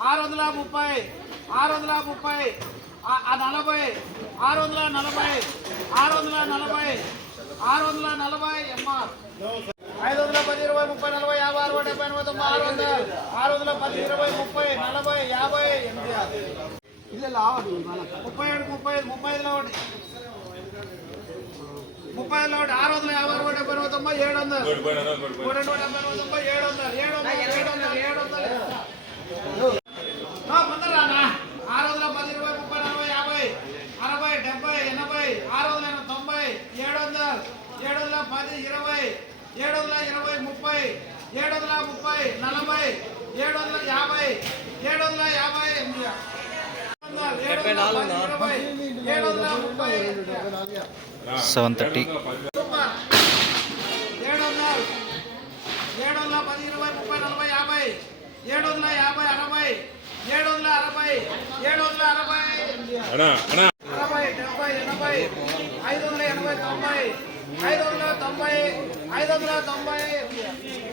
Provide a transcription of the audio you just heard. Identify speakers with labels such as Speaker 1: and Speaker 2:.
Speaker 1: முப்பது முப்பது முப்பது முப்பது முப்பது ஆறு ஏழு పది ఇరవై ఏడు వందల ఇరవై ముప్పై ఏడు వందల ముప్పై నలభై ఏడు వందల యాభై ఏడు వందల యాభై సెవెన్ థర్టీ ఏడు వందల ఏడు వందల పది ఇరవై ముప్పై నలభై యాభై ఏడు వందల యాభై అరవై ఏడు వందల అరవై ఏడు వందల అరవై
Speaker 2: అరవై డెబ్బై ఎనభై ఐదు వందల ఎనభై తొంభై
Speaker 1: ऐद तोंब ऐद तो